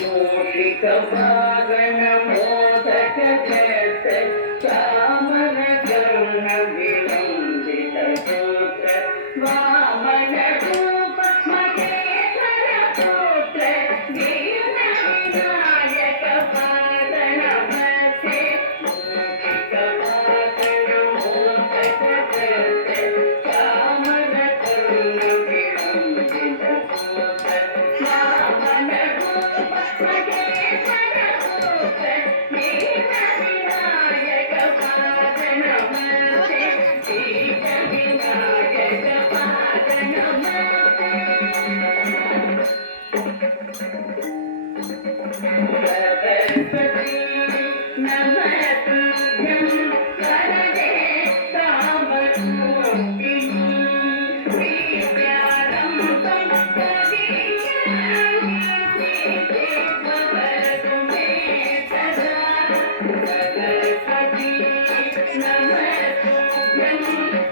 ಮೂಷಿಕವಾಗಣ ಮೋದಕ ಜತ ಚಾಮರ ಕರ್ಣ ವಿಲಂಬಿತ ಸೂತ್ರ ವಾಮನ ರೂಪ ಮಹೇಶ್ವರ ಪುತ್ರ ದೀನ ವಿನಾಯಕ ಪಾದ ನಮಸ್ತೆ ಮೂಷಿಕವಾಗಣ ಮೋದಕ ಜತ ಚಾಮರ ಕರ್ಣ ವಿಲಂಬಿತ ಸೂತ್ರ ವಾಮನ ರೂಪ ಮಹೇಶ್ವರ ಪುತ್ರ ದೀನ ವಿನಾಯಕ ಪಾದ ನಮಸ್ತೆ ದೀನ ವಿನಾಯಕ ಪಾದ ನಮಸ್ತೆ सरस्वती नमस्तुभ्यं वरदे कामरूपिणी विद्यारम्भं करिष्यामि भवतु मे सदा सरस्वती नमस्तुभ्यं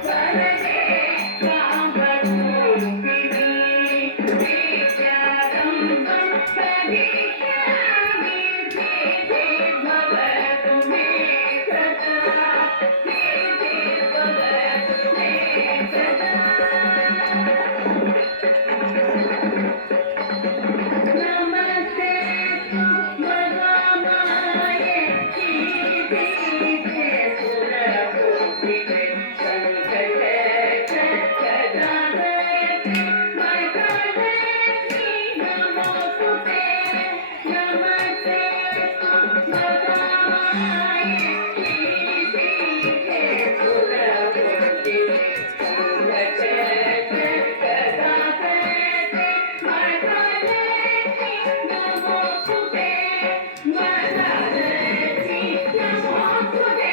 वरदे कामरूपिणी विद्यारम्भं करिष्यामि भवतु मे सदा भवतु मे सदा नमस्ते भगवाय श्रीते सुरपूजिते शङ्करचक्रधारते महालक्ष्मी नमोस्तुते नमस्ते भगवाय श्रीते सुरपूजिते शङ्करचक्रधारते महालक्ष्मी नमोस्तुते महालक्ष्मी नमोस्तुते